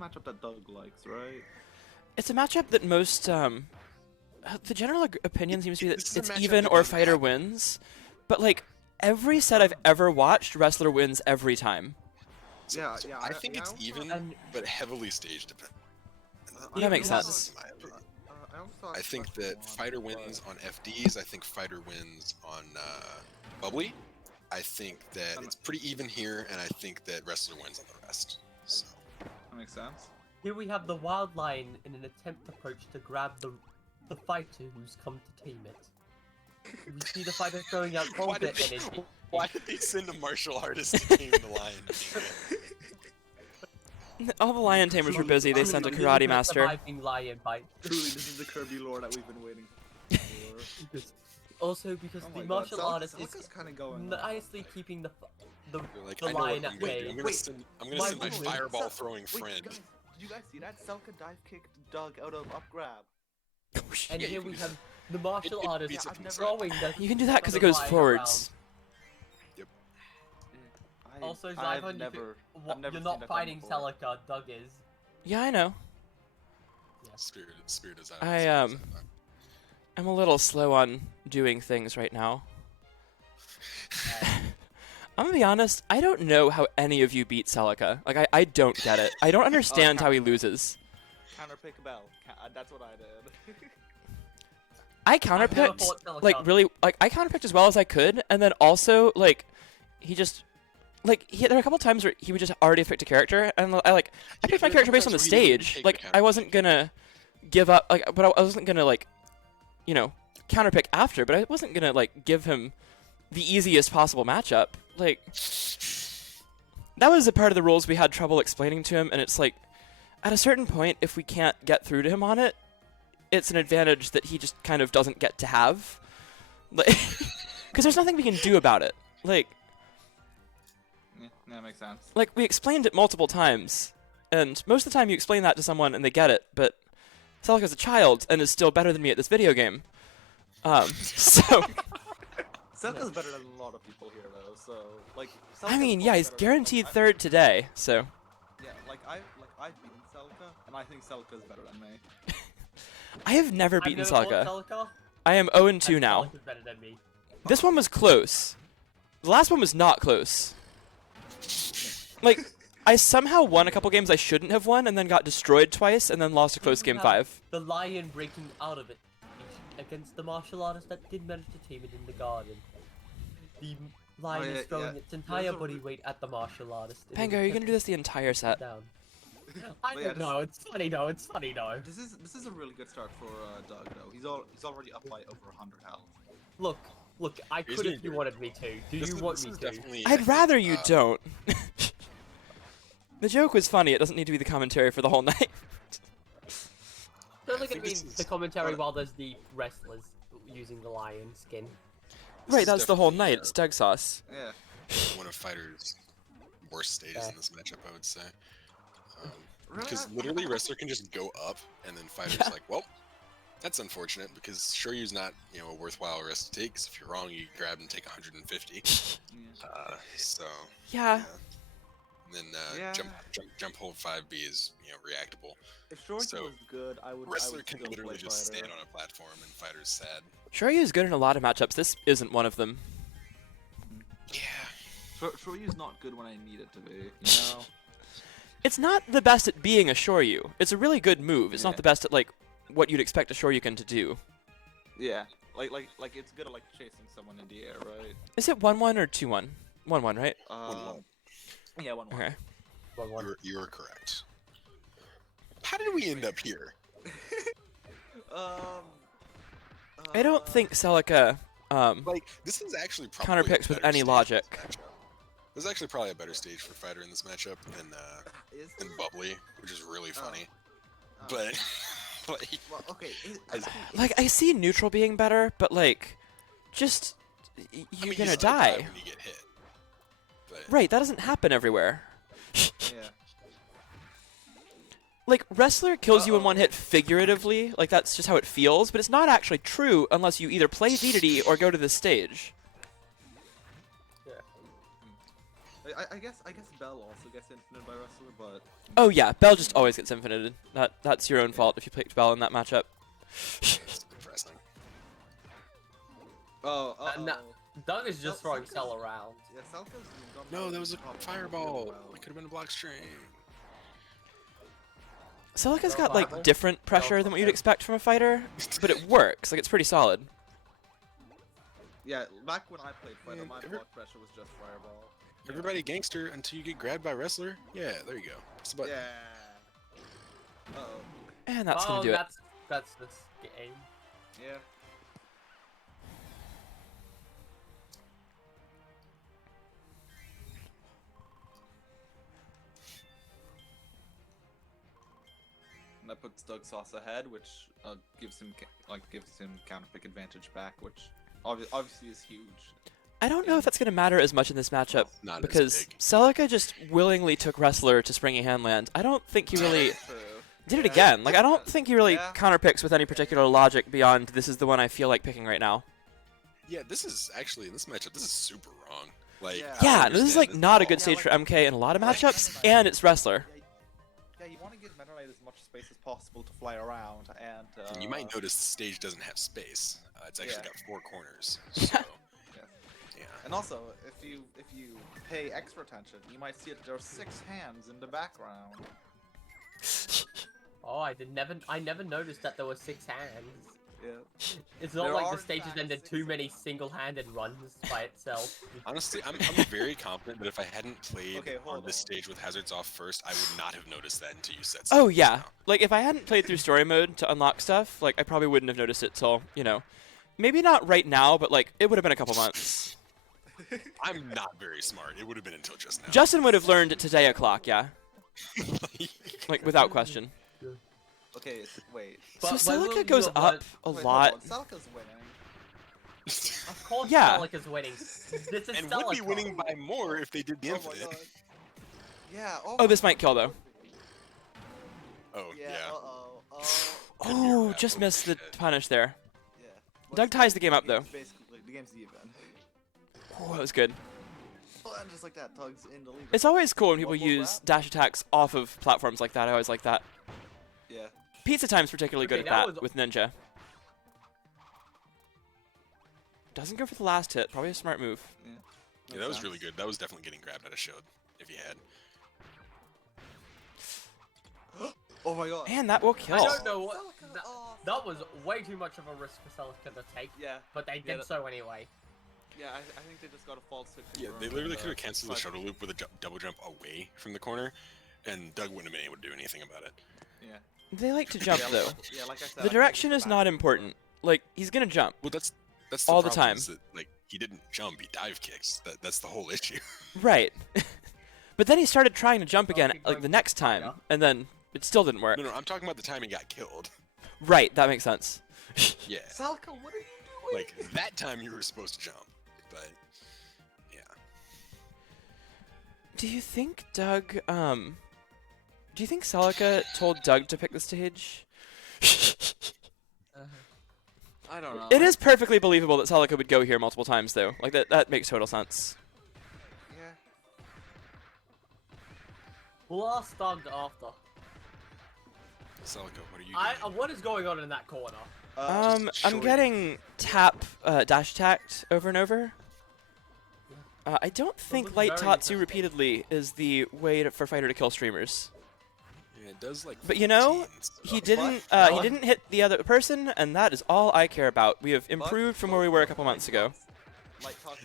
matchup that Doug likes, right? It's a matchup that most, the general opinion seems to be that This is a it's matchup even that or doesn't fighter happen. wins. But, like, every set I've ever watched, wrestler wins every time. Yeah, I think it's also even, and- but heavily stage dependent. That makes also sense. thought- In my opinion. I also thought I think Wrestler that won, fighter but- wins on FDs. I think fighter wins on bubbly. I think that it's pretty even here, and I think that wrestler wins on the rest. So That makes sense. Here we have the wild lion in an attempt approach to grab the fighter who's come to tame it. We see the fighter throwing out all their energy. why did they send a martial artist to tame the lion? All the lion tamers were busy, they sent a karate master. Surviving lion bite. Truly, this is the Kirby lore that we've been waiting for. Also, because Oh the my martial God, artist is Celica's kind of going. nicely keeping the You're like, The I know what lion I'm at gonna do. bay. I'm gonna Wait, send, why my would we- fireball throwing Wait, friend. guys, did you guys see that? Celica dive kicked Doug out of up grab. and Yeah, here you we can- have the martial it artist beats it from the side. throwing the. You can do that because it the goes lion forwards. Also, I've Zyphon, never you're seen that not done fighting before. Celica, Doug is. Yeah, I know. Spirit is out. I'm a little slow on doing things right now. I'm gonna be honest, I don't know how any of you beat Celica. Like, I don't get it. I don't understand how he loses. Counter pick a bell. That's what I did. I I've never counterpicked, fought Celica. like, really, like, I counterpicked as well as I could, and then also, like, he just, like, there were a couple times where he would just already have picked a character, and I picked my character based on the stage. Like, I wasn't gonna give up, like, but I wasn't gonna, like, you know, counterpick after, but I wasn't gonna, like, give him the easiest possible matchup. Like, that was a part of the rules we had trouble explaining to him, and it's like, at a certain point, if we can't get through to him on it, it's an advantage that he just kind of doesn't get to have. Like, because there's nothing we can do about it. Like, Yeah, that makes sense. like, we explained it multiple times, and most of the time you explain that to someone and they get it, but Celica's a child and is still better than me at this video game. So, Celica's better than a lot of people here, though. So, like, I Celica's mean, yeah, probably he's better than- guaranteed I- third today, so. Yeah, I've beaten Celica, and I think Celica's better than me. I have never I've beaten never fought Celica. Celica, I am 0-2 and now. Celica's better than me. This one was close. The last one was not close. Like, I somehow won a couple games I shouldn't have won, and then got destroyed twice, and then lost a close game 5. The lion breaking out of it against the martial artist that did manage to tame it in the garden. The lion yeah, is throwing yeah. its entire There's a body re- weight at the martial artist. in an Pango, are you gonna attempt do this the entire to set? down. I But yeah, don't know. It's funny though. It's funny though. This is a really good start for Doug, though. He's already up by over 100 health. Look, I Here's could me if you doing- wanted me to. Do you want me to? Definitely, I'd rather you don't. The joke was funny, it doesn't need to be the commentary for the whole night. Don't look think at me this is- the commentary while there's the wrestlers using the lion skin. Right, is that's the whole definitely, night, it's Dougsauce. Yeah. one of Fighter's worst stages in this matchup, I would say. Because Right. literally, wrestler can just go up, and then Fighter's Yeah. like, well, that's unfortunate, because Shoryu's not, a worthwhile risk to take, 'cause if you're wrong, you grab and take 150. Yeah. So, Yeah. and then Yeah. jump hold 5B is, reactable. If Shorty So, was good, I would. Wrestler I can would still literally play just Fighter. stand on a platform, and Fighter's sad. Shoryu is good in a lot of matchups, this isn't one of them. Yeah. Shoryu's not good when I need it to be. You know. It's not the best at being a Shoryu. It's a really good move. It's not Yeah. the best at, like, what you'd expect a Shoryuken to do. Yeah. Like it's good at like chasing someone in the air, right? Is it 1-1 or 2-1? 1-1, right? 1-1. Yeah, 1-1. Okay. You're correct. How did we end up here? I don't think Celica, Like, this is actually probably counterpicks a with better any stage logic. for this matchup. This is actually probably a better stage for Fighter in this matchup than Bubbly, which is really funny. But, like, Well, okay. Like, I see neutral being better, but, like, just, you're I mean, gonna you still die die. when you get hit. But, Right, that doesn't happen everywhere. Yeah. Like, wrestler kills you in one hit figuratively, like that's just how it feels, but it's not actually true unless you either play Dedede or go to this stage. I guess Bell also gets infinite by wrestler, but Oh yeah, Bell just always gets infinited. That's your own fault if you picked Bell in that matchup. It's depressing. oh, And Doug is just throwing Cell around. Yeah, Celica's done No, really that was a well. fireball. Well. It could have been a block string. Celica's got Fireball. like different pressure than what you'd expect from a fighter, but it works. Like it's pretty solid. Yeah, back when I played fighter, Yeah, my block pressure was just fireball. Everybody gangster until you get grabbed by wrestler. Yeah, there you go. Press the button. Yeah. Uh oh. And that's gonna do it. That's this game. Yeah. And that puts Dougsauce ahead, which gives him counter pick advantage back, which obviously is huge. I don't know if that's gonna matter as much in this matchup Not as because big. Celica just willingly took wrestler to springy handland. I don't think he really True. did it Yeah. again. Like I don't think he really Yeah. counterpicks with any particular logic beyond this is the one I feel like picking right now. Yeah, this is actually in this matchup. This is super wrong. Like, Yeah. I Yeah, don't this is understand like not a at good all. stage Yeah, for like- MK in a lot of matchups, and it's wrestler. Yeah, you want to give Meta Knight as much space as possible to fly around, and And you might notice the stage doesn't have space. It's actually Yeah. got 4 corners. So, yeah. yeah. And also, if you pay extra attention, you might see that there are 6 hands in the background. Oh, I never noticed that there were 6 hands. Yeah. It's not There like are, the in stage has fact, ended 6 too many hands. single-handed runs by itself. Honestly, I'm very confident that if I hadn't played Okay, on hold this on. stage with hazards off first, I would not have noticed that until you said Oh something yeah, just now. like if I hadn't played through story mode to unlock stuff, like I probably wouldn't have noticed it till, you know, maybe not right now, but like it would have been a couple months. I'm not very smart. It would have been until just now. Justin would have learned today o'clock, yeah, like without question. Okay, wait. So But when will Celica you goes have up learned- a Wait, lot. hold on. Celica's winning. Of course, Yeah. Celica's winning. This is and would be Celica. winning by more if they did the Oh my infinite. god. Yeah. Oh, my this might kill god. though. Oh, Yeah. yeah. Uh-oh. Could be Oh, a just raffle. missed the Shit. punish there. Yeah. Doug ties the game up, though. Basically, the game's even. Oh, that was good. Oh, and just like that, Doug's in the lead. It's always cool when people What was use that? dash attacks off of platforms like that. I always like that. Yeah. Pizza Time's particularly good Okay, at that that was- with Ninja. Doesn't go for the last hit. Probably a smart move. Yeah, that was really good. That was definitely getting grabbed at a shield, if you had. Oh my god. And that will I kill. don't know what. Celica, That, oh, that was way too much of a risk for Celica to take, Yeah. but they Yeah, did that- so anyway. Yeah, I think they just got a false hit. Yeah, they confirmed, literally could have canceled the side- shuttle loop with a double jump away from the corner, and Doug wouldn't have been able to do anything about it. Yeah. They like to jump Yeah, though. Yeah, like I said, I The think direction it's is not back. important. Like he's gonna jump. Well, that's All the problem, time. is that, like, he didn't jump; he dive kicks. That's the whole issue. Right. But then he started trying to jump Oh, again keep like going the next time, higher. and then it still didn't work. No, I'm talking about the time he got killed. Right, that makes sense. Yeah, Celica, what are you doing? like that time you were supposed to jump, but yeah. Do you think Doug, do you think Celica told Doug to pick the stage? I don't know. It is perfectly believable that Celica would go here multiple times, though. Like, that makes total sense. Yeah. We'll ask Doug after. Celica, what are you doing? What is going on in that corner? I'm short- getting tap, dash attacked over and over. I don't think looks light very Tatsu interesting. repeatedly is the way for fighter to kill streamers. Yeah, it does like. But you know, 14s. he didn't. What? He didn't hit the other person, and that is all I care about. We have improved from where we were a couple months ago.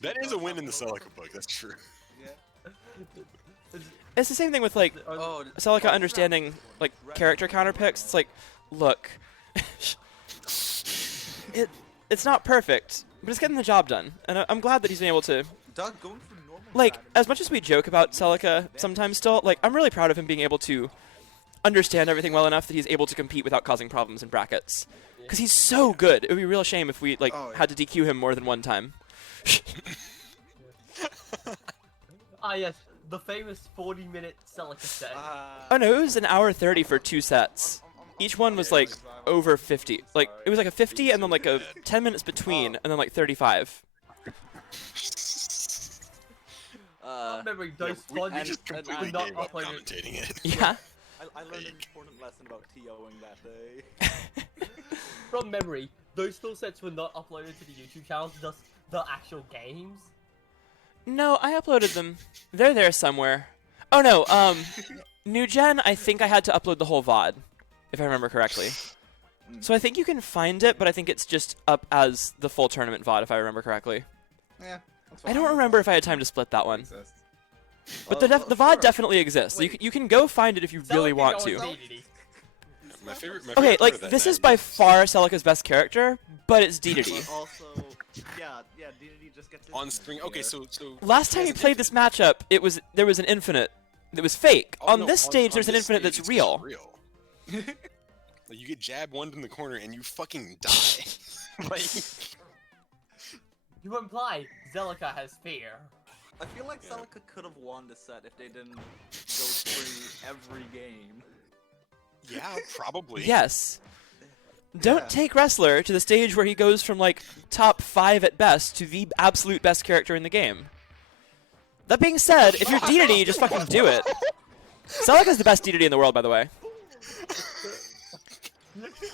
That is a win in the Celica book. That's true. Yeah. It's the same thing with like Oh, Celica understanding like character counter picks. It's like, look, it's not perfect, but it's getting the job done, and I'm glad that he's been able to. Doug going for normal. Like, damage. as much as we joke about Celica sometimes still, like, I'm really proud of him being able to understand everything well enough that he's able to compete without causing problems in brackets. Because he's so good. It would be a real shame if we, like, Oh, yeah. had to DQ him more than one time. Ah yes, the famous 40-minute Celica set. Oh no, it was an hour 30 for 2 sets. Each one was, like, over 50. Like, it was like a 50 and then, like, a 10 minutes between, and then, like, 35. From memory, those We squads just were completely not gave up uploaded. commentating it. Yeah. I learned an important lesson about TOing that day. From memory, those skill sets were not uploaded to the YouTube channel, just the actual games. No, I uploaded them. They're there somewhere. Oh no, New Gen, I think I had to upload the whole VOD, if I remember correctly. So I think you can find it, but I think it's just up as the full tournament VOD, if I remember correctly. Yeah. That's I don't remember if I had time to split that one. Exists. But the VOD definitely exists. So you can go find it if you really want to. My favorite Okay, part like of that this is match by far Celica's best character, but it's Dedede. But also, yeah, Dedede just gets on string. Okay, so Last time he we has an played this matchup, there was an infinite that was fake. Oh, On no, this stage, there's an this infinite stage, that's it's real. Like, you get jabbed one in the corner and you fucking die. Like, You imply Celica has fear. I feel like Celica could have won the set if they didn't go spring every game. yeah, probably. Yes. Don't Yeah. take Wrestler to the stage where he goes from like top 5 at best to the absolute best character in the game. That being said, if you're Dedede, just fucking do it. Celica's the best Dedede in the world, by the way.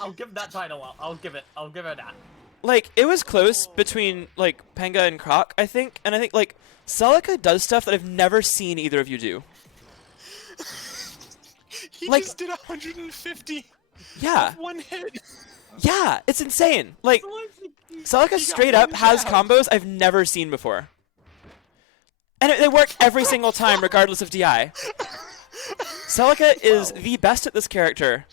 I'll give that title up. I'll give it that. Like, it was close between, like, Penga and Croc, I think. And I think, like, Celica does stuff that I've never seen either of you do. He Like- just did 150 Yeah. with one hit. Yeah, it's insane. Like, Celica straight up has combos I've never seen before. And they work every single time, regardless of DI. Celica is the best at this character.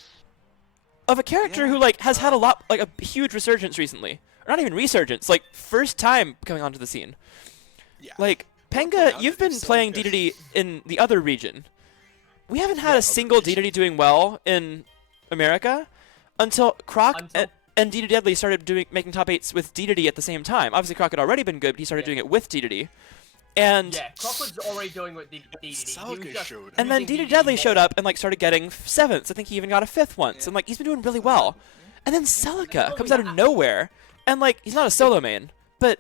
Of a character who, like, has had a huge resurgence recently. Or not even resurgence, like, first time coming onto the scene. Yeah. Like, point Penga, out you've that been if playing Celica- Dedede in the other region. We haven't had a single Dedede doing well in America until Croc and Dedede started making top 8s with Dedede at the same time. Obviously, Croc had already been good, but he started doing it with Dedede. And Yeah, Croc was already doing what Dedede. Celica showed and then using Dedede showed more. up and like started getting 7ths. I think he even got a 5th once, and like he's been doing really well. And then Celica comes out of nowhere, and like he's not a solo main, but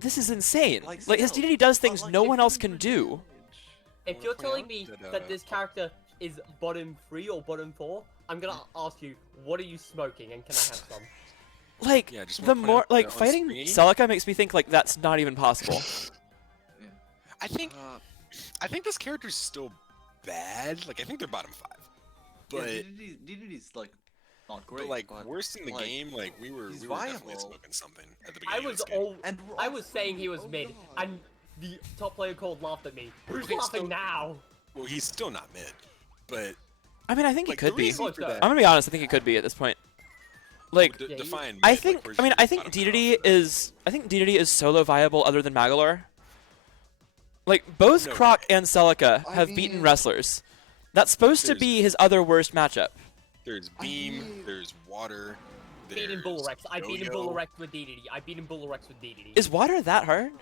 this is insane. Like his Dedede does things no one else can do. If you're telling me that, that this character is bottom 3 or bottom 4, I'm gonna ask you, what are you smoking, and can I have some? Like Yeah, just the wanna point more out like that on fighting screen- Celica makes me think like that's not even possible. I think this character's still bad. Like, I think they're bottom 5. But Dedede's like not great. but like worst in the like, game, like we were he's definitely viable. smoking something at the I beginning was of this game. I was saying he was mid, and the top player called laughed at me. Who's think laughing so? now? Well, he's still not mid, but I mean, I think like it could the be. reason for that, I'm gonna be honest. I think it could be at this point. Like, well, Yeah, you- define. I mid, think. like, where's I mean, your I think bottom Dedede cutoff? is. I think Dedede is solo viable other than Magalore. Like both No Croc way. and Celica I have beaten mean- wrestlers. That's supposed to There's- be his other worst matchup. There's beam. There's water. Beating Bull Rex. I beat him yo-yo. Bull Rex with Dedede. I beat him Bull Rex with Dedede. Is water that hard?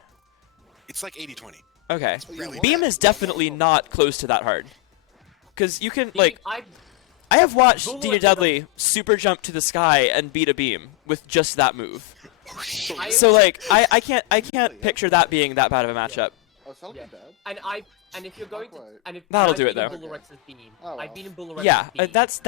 It's like 80-20. Okay. really Beam bad. is definitely not close to that hard. Because you can, Dedede- like, I I have watched Bull Dedede Rex Dudley super jump to the sky and beat a beam with just that move. I- So like, I can't picture that being that bad of a matchup. Oh, Celica Yeah. dead? And if you're going to, Not quite. and if That'll I do it, beat him though. Bull Rex with Beam, Oh, I well. beat him Bull Rex Yeah, with Beam. that's